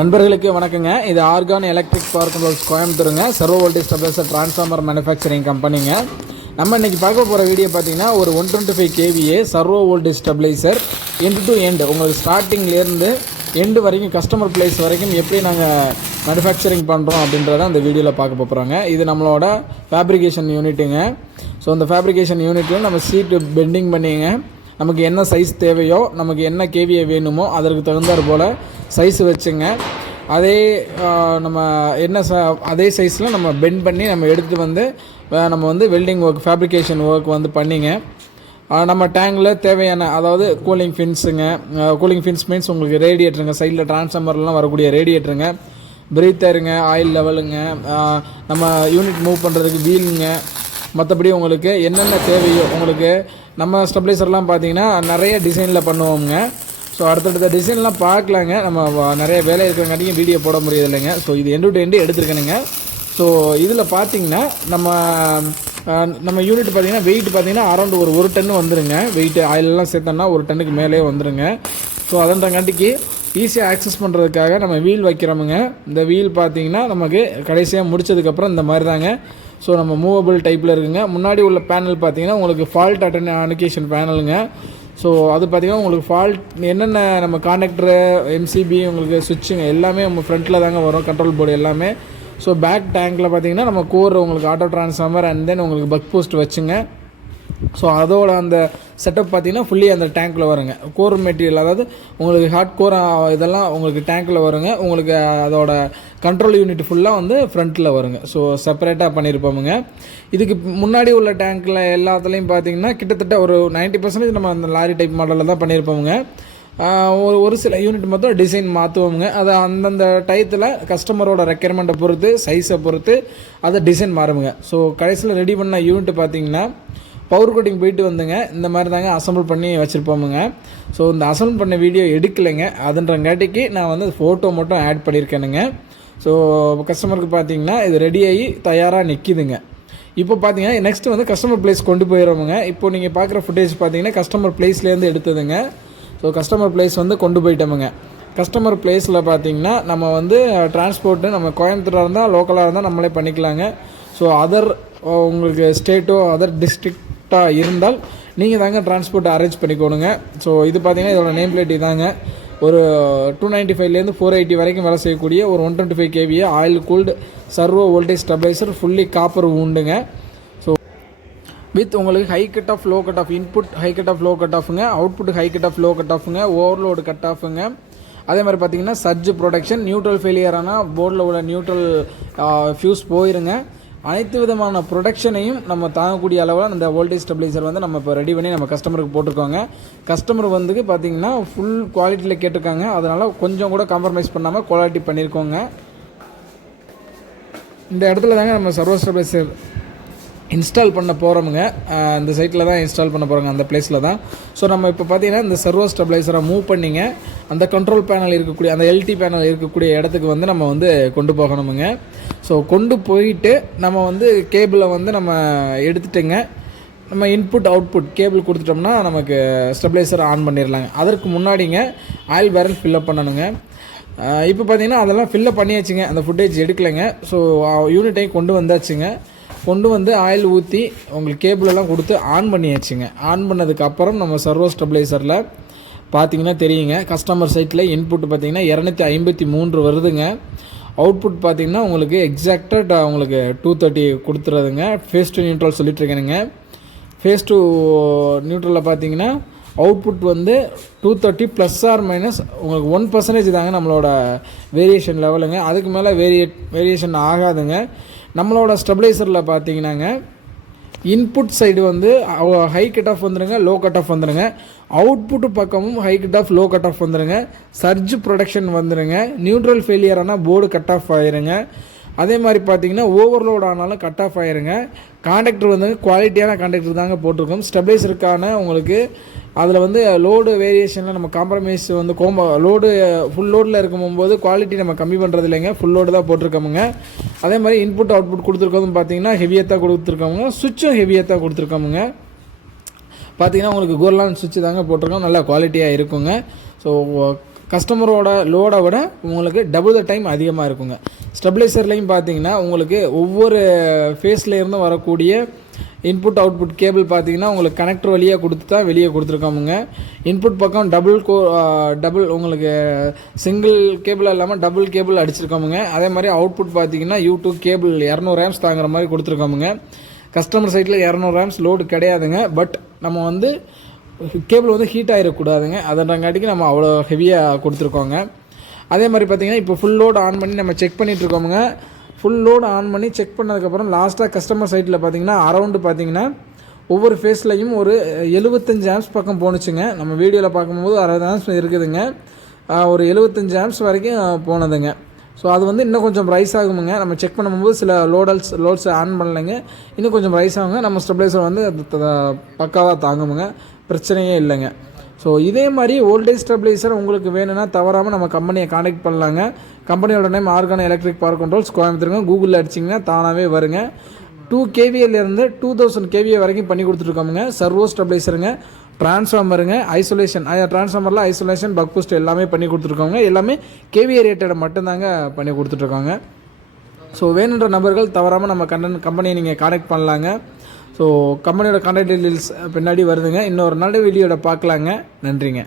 நண்பர்களுக்கு வணக்கங்க. இது ஆர்கான் எலக்ட்ரிக் பவர் கண்ட்ரோல்ஸ் கோயம்புத்தூருங்க. Servo voltage stabilizer transformer manufacturing கம்பெனிங்க. நம்ம இன்றைக்கி பார்க்க போகிற வீடியோ பார்த்தீங்கன்னா ஒரு 125 KVA servo voltage stabilizer end to end உங்களுக்கு ஸ்டார்டிங்லேருந்து எண்டு வரைக்கும் கஸ்டமர் பிளேஸ் வரைக்கும் எப்படி நாங்கள் மேனுஃபேக்சரிங் பண்ணுறோம் அப்படின்றத அந்த வீடியோவில் பார்க்க போகிறோங்க. இது நம்மளோட ஃபேப்ரிகேஷன் யூனிட்டுங்க. ஸோ அந்த ஃபேப்ரிகேஷன் யூனிட்டில் நம்ம சீட்டு பெண்டிங் பண்ணிங்க நமக்கு என்ன சைஸ் தேவையோ நமக்கு என்ன KVA வேணுமோ அதற்கு தகுந்தாற் போல் சைஸ் வச்சுங்க. அதே நம்ம என்ன அதே சைஸில் நம்ம பெண்ட் பண்ணி நம்ம எடுத்துகிட்டு வந்து நம்ம வந்து வெல்டிங் ஒர்க் ஃபேப்ரிகேஷன் ஒர்க் வந்து பண்ணிங்க. நம்ம டேங்கில் தேவையான அதாவது கூலிங் ஃபின்ஸுங்க. கூலிங் ஃபின்ஸ் மீன்ஸ் உங்களுக்கு ரேடியேட்டருங்க, சைடில் டிரான்ஸ்ஃபார்மர்லாம் வரக்கூடிய ரேடியேட்டருங்க, பிரீத்தருங்க, ஆயில் லெவலுங்க, நம்ம யூனிட் மூவ் பண்ணுறதுக்கு வீலுங்க. மற்றபடி உங்களுக்கு என்னென்ன தேவையோ உங்களுக்கு நம்ம ஸ்டெபிலைசர்லாம் பார்த்தீங்கன்னா நிறைய டிசைனில் பண்ணுவோங்க. ஸோ அடுத்தடுத்த டிசைன்லாம் பார்க்கலாங்க. நம்ம நிறைய வேலை இருக்கிறங்காட்டியும் வீடியோ போட முடியாது இல்லைங்க. ஸோ இது எண்டு டு எண்டு எடுத்துருக்கணுங்க. ஸோ இதில் பார்த்தீங்கன்னா நம்ம யூனிட் பார்த்தீங்கன்னா வெயிட் பார்த்தீங்கன்னா அரௌண்ட் ஒரு டன் வந்துடுங்க. வெயிட் ஆயிலெலாம் சேர்த்தோன்னா 1 டன்னுக்கு மேலே வந்துடுங்க. ஸோ அதன்றங்காட்டிக்கு ஈஸியாக ஆக்சஸ் பண்ணுறதுக்காக நம்ம வீல் வைக்கிறோமுங்க. இந்த வீல் பார்த்தீங்கன்னா நமக்கு கடைசியாக முடித்ததுக்கப்புறம் இந்த மாதிரி தாங்க. ஸோ நம்ம மூவபிள் டைப்பில் இருக்குங்க. முன்னாடி உள்ள பேனல் பார்த்தீங்கன்னா உங்களுக்கு ஃபால்ட் அனிகேஷன் பேனலுங்க. ஸோ அது பார்த்திங்கன்னா உங்களுக்கு ஃபால்ட் என்னென்ன நம்ம கான்டக்டரு, MCB, உங்களுக்கு சுவிட்சுங்க எல்லாமே நம்ம ஃப்ரண்ட்டில் தாங்க வரும், கண்ட்ரோல் போர்டு எல்லாமே. ஸோ பேக் டேங்கில் பார்த்திங்கன்னா நம்ம கோர் உங்களுக்கு ஆட்டோ டிரான்ஸ்ஃபார்மர் அண்ட் தென் உங்களுக்கு பக் போஸ்ட் வச்சுங்க. ஸோ அதோட அந்த செட்டப் பார்த்திங்கன்னா ஃபுல்லி அந்த டேங்க்கில் வருங்க. கோர் மெட்டீரியல் அதாவது உங்களுக்கு ஹார்ட் கோர் இதெல்லாம் உங்களுக்கு டேங்க்கில் வருங்க. உங்களுக்கு அதோட கண்ட்ரோல் யூனிட் ஃபுல்லாக வந்து ஃப்ரண்ட்டில் வருங்க. ஸோ செப்பரேட்டாக பண்ணியிருப்போமுங்க. இதுக்கு முன்னாடி உள்ள டேங்க்கில் எல்லாத்துலேயும் பார்த்திங்கன்னா கிட்டத்தட்ட ஒரு 90% நம்ம அந்த லாரி டைப் மாடலில் தான் பண்ணியிருப்போமுங்க. ஒரு சில யூனிட் மட்டும் டிசைன் மாற்றுவோமுங்க. அதை அந்தந்த டயத்தில் கஸ்டமரோட ரெக்யர்மெண்ட்டை பொறுத்து சைஸை பொறுத்து அதை டிசைன் மாறுமுங்க. ஸோ கடைசியில் ரெடி பண்ண யூனிட் பார்த்திங்கன்னா பவர் கோட்டிங் போயிட்டு வந்துங்க இந்த மாதிரி தாங்க அசம்பிள் பண்ணி வச்சுருப்போமுங்க. ஸோ இந்த அசம்பிள் பண்ண வீடியோ எடுக்கலைங்க. அதுன்றங்காட்டிக்கு நான் வந்து ஃபோட்டோ மட்டும் ஆட் பண்ணியிருக்கேனுங்க. ஸோ கஸ்டமருக்கு பார்த்தீங்கன்னா இது ரெடியாகி தயாராக நிற்கிதுங்க. இப்போ பார்த்தீங்கன்னா நெக்ஸ்ட்டு வந்து கஸ்டமர் பிளேஸ் கொண்டு போயிடுவோமுங்க. இப்போ நீங்கள் பார்க்குற ஃபுட்டேஜ் பார்த்தீங்கன்னா கஸ்டமர் பிளேஸ்லேருந்து எடுத்ததுங்க. ஸோ கஸ்டமர் பிளேஸ் வந்து கொண்டு போயிட்டோமுங்க. கஸ்டமர் பிளேஸில் பார்த்தீங்கன்னா நம்ம வந்து டிரான்ஸ்போர்ட்டு நம்ம கோயம்புத்தூராக இருந்தால் லோக்கலாக இருந்தால் நம்மளே பண்ணிக்கலாங்க. ஸோ அதர் உங்களுக்கு ஸ்டேட்டோ அதர் டிஸ்ட்ரிக்டாக இருந்தால் நீங்கள் தாங்க டிரான்ஸ்போர்ட் அரேஞ்ச் பண்ணிக்கோணுங்க. ஸோ இது பார்த்தீங்கன்னா இதோட நேம் பிளேட் இதாங்க. ஒரு 295லேருந்து 480 வரைக்கும் வேலை செய்யக்கூடிய ஒரு 125 KVA oil cooled servo voltage stabilizer fully copper உண்டுங்க. ஸோ வித் உங்களுக்கு high cut off low cut off input high cut off low cut ஆஃபுங்க, output high cut off low cut ஆஃபுங்க, ஓவர்லோடு கட் ஆஃபுங்க. அதே மாதிரி பார்த்தீங்கன்னா சர்ஜ் ப்ரொடக்ஷன், நியூட்ரல் ஃபெயிலியரான போர்டில் உள்ள நியூட்ரல் ஃபியூஸ் போயிருங்க. அனைத்து விதமான ப்ரொடக்ஷனையும் நம்ம தாங்கக்கூடிய அளவில் அந்த வோல்டேஜ் ஸ்டெபிலைசர் வந்து நம்ம இப்போ ரெடி பண்ணி நம்ம கஸ்டமருக்கு போட்டிருக்கோங்க. கஸ்டமர் வந்து பார்த்திங்கன்னா ஃபுல் குவாலிட்டியில் கேட்டிருக்காங்க. அதனால் கொஞ்சம் கூட காம்ப்ரமைஸ் பண்ணாமல் குவாலிட்டி பண்ணியிருக்கோங்க. இந்த இடத்துல தாங்க நம்ம சர்வோ ஸ்டெபிலைசர் இன்ஸ்டால் பண்ண போகிறோமுங்க. இந்த சைட்டில் தான் இன்ஸ்டால் பண்ண போகிறோங்க, அந்த பிளேஸில் தான். ஸோ நம்ம இப்போ பார்த்தீங்கன்னா இந்த சர்வோ ஸ்டெபிலைசரை மூவ் பண்ணிங்க அந்த கண்ட்ரோல் பேனல் இருக்கக்கூடிய அந்த LT பேனல் இருக்கக்கூடிய இடத்துக்கு வந்து நம்ம வந்து கொண்டு போகணுமுங்க. ஸோ கொண்டு போயிட்டு நம்ம வந்து கேபிளை வந்து நம்ம எடுத்துட்டுங்க நம்ம இன்புட் அவுட்புட் கேபிள் கொடுத்துட்டோம்னா நமக்கு ஸ்டெபிலைசர் ஆன் பண்ணிடலாங்க. அதற்கு முன்னாடிங்க ஆயில் பேரல் ஃபில்லப் பண்ணணுங்க. இப்போ பார்த்தீங்கன்னா அதெல்லாம் ஃபில்லப் பண்ணியாச்சுங்க. அந்த ஃபுட்டேஜ் எடுக்கலைங்க. ஸோ யூனிட்டையும் கொண்டு வந்தாச்சுங்க. கொண்டு வந்து ஆயில் ஊற்றி உங்களுக்கு கேபிளெல்லாம் கொடுத்து ஆன் பண்ணியாச்சுங்க. ஆன் பண்ணதுக்கப்புறம் நம்ம சர்வோ ஸ்டெபிலைசரில் பார்த்தீங்கன்னா தெரியுங்க கஸ்டமர் சைட்டில் இன்புட் பார்த்தீங்கன்னா 253 வருதுங்க. அவுட்புட் பார்த்தீங்கன்னா உங்களுக்கு எக்ஸாக்டாக உங்களுக்கு 230 கொடுத்துறதுங்க. ஃபேஸ் டு நியூட்ரல் சொல்லிட்டுருக்கேனுங்க. ஃபேஸ் டு நியூட்ரலில் பார்த்தீங்கன்னா அவுட்புட் வந்து 230 ப்ளஸ் ஆர் மைனஸ் உங்களுக்கு 1% தாங்க நம்மளோட வேரியேஷன் லெவலுங்க. அதுக்கு மேலே வேரியேஷன் ஆகாதுங்க. நம்மளோட ஸ்டெபிலைசரில் பார்த்தீங்கன்னாங்க இன்புட் சைடு வந்து ஹை கட் ஆஃப் வந்துடுங்க, லோ கட் ஆஃப் வந்துடுங்க. அவுட்புட்டு பக்கமும் high cut off low cut of வந்துடுங்க. சர்ஜ் ப்ரொடக்ஷன் வந்துடுங்க. நியூட்ரல் ஃபெயிலியரான போர்டு கட் ஆஃப் ஆயிருங்க. அதே மாதிரி பார்த்தீங்கன்னா ஓவர்லோட் ஆனாலும் கட் ஆஃப் ஆயிருங்க. கான்டக்டர் வந்து குவாலிட்டியான கான்டக்டர் தாங்க போட்டிருக்கோம். ஸ்டெபிலைசருக்கான உங்களுக்கு அதில் வந்து லோடு வேரியேஷனில் நம்ம காம்ப்ரமைஸ் வந்து லோடு ஃபுல் லோடில் இருக்கும்போது குவாலிட்டி நம்ம கம்மி பண்ணுறது இல்லைங்க. ஃபுல் லோடு தான் போட்டிருக்கோமுங்க. அதே மாதிரி இன்புட் அவுட்புட் கொடுத்துருக்கோம் பார்த்தீங்கன்னா ஹெவியாக தான் கொடுத்துருக்கோமுங்க. சுவிட்சும் ஹெவியாக தான் கொடுத்துருக்கோமுங்க. பார்த்தீங்கன்னா உங்களுக்கு கோர்லான் சுவிட்சு தாங்க போட்டிருக்கோம். நல்லா குவாலிட்டியாக இருக்குங்க. ஸோ கஸ்டமரோட லோடை விட உங்களுக்கு டபுள் த டைம் அதிகமாக இருக்குங்க. ஸ்டெபிளைசர்லேயும் பார்த்தீங்கன்னா உங்களுக்கு ஒவ்வொரு ஃபேஸ்லேருந்து வரக்கூடிய இன்புட் அவுட்புட் கேபிள் பார்த்தீங்கன்னா உங்களுக்கு கனெக்டர் வழியாக கொடுத்து தான் வெளியே கொடுத்துருக்காமுங்க. இன்புட் பக்கம் டபுள் உங்களுக்கு சிங்கிள் கேபிள் இல்லாமல் டபுள் கேபிள் அடிச்சிருக்காமுங்க. அதே மாதிரி அவுட்புட் பார்த்தீங்கன்னா U2 கேபிள் 200 ஆம்ஸ் தாங்குற மாதிரி கொடுத்துருக்காமுங்க. கஸ்டமர் சைட்டில் 200 ஆம்ஸ் லோடு கிடையாதுங்க. பட் நம்ம வந்து கேபிள் வந்து ஹீட் ஆகிடக்கூடாதுங்க. அதன்றங்காட்டிக்கு நம்ம அவ்வளோ ஹெவியாக கொடுத்துருக்கோங்க. அதே மாதிரி பார்த்தீங்கன்னா இப்போ ஃபுல் லோடு ஆன் பண்ணி நம்ம செக் பண்ணிகிட்ருக்கோமுங்க. ஃபுல் லோடு ஆன் பண்ணி செக் பண்ணதுக்கப்புறம் லாஸ்ட்டாக கஸ்டமர் சைட்டில் பார்த்தீங்கன்னா அரௌண்டு பார்த்தீங்கன்னா ஒவ்வொரு ஃபேஸ்லையும் ஒரு 75 ஆம்ஸ் பக்கம் போணுச்சுங்க. நம்ம வீடியோவில் பார்க்கும்போது 60 ஆம்ஸ் இருக்குதுங்க. ஒரு 75 ஆம்ஸ் வரைக்கும் போனதுங்க. ஸோ அது வந்து இன்னும் கொஞ்சம் ரைஸ் ஆகுமுங்க. நம்ம செக் பண்ணும்போது சில லோட்ஸ் ஆன் பண்ணலைங்க. இன்னும் கொஞ்சம் ரைஸ் ஆகுங்க. நம்ம ஸ்டெபிளைசர் வந்து பக்காவாக தாங்குமுங்க. பிரச்சனையே இல்லைங்க. ஸோ இதே மாதிரி வோல்டேஜ் ஸ்டெபிளைசர் உங்களுக்கு வேணும்னா தவறாமல் நம்ம கம்பெனியை காண்டாக்ட் பண்ணலாங்க. கம்பெனியோட name Argon electric power controls கோயம்புத்தூருங்க. கூகுளில் அடிச்சிங்கன்னா தானாகவே வருங்க. 2 kVA 2000 kVA வரைக்கும் பண்ணி கொடுத்துருக்கோமுங்க. சர்வோ ஸ்டெபிளைசருங்க, டிரான்ஸ்ஃபார்மருங்க, ஐசோலேஷன் டிரான்ஸ்ஃபார்மரில் ஐசோலேஷன் பக் பூஸ்ட் எல்லாமே பண்ணி கொடுத்துருக்கோங்க. எல்லாமே KVA ரேட்டட் மட்டும்தாங்க பண்ணி கொடுத்துட்ருக்காங்க. ஸோ வேணுன்ற நபர்கள் தவறாமல் நம்ம கம்பெனியை நீங்கள் காண்டாக்ட் பண்ணலாங்க. ஸோ கம்பெனியோட காண்டாக்ட் டீட்டெயில்ஸ் பின்னாடி வருதுங்க. இன்னொரு நல்ல வீடியோட பார்க்கலாங்க. நன்றிங்க.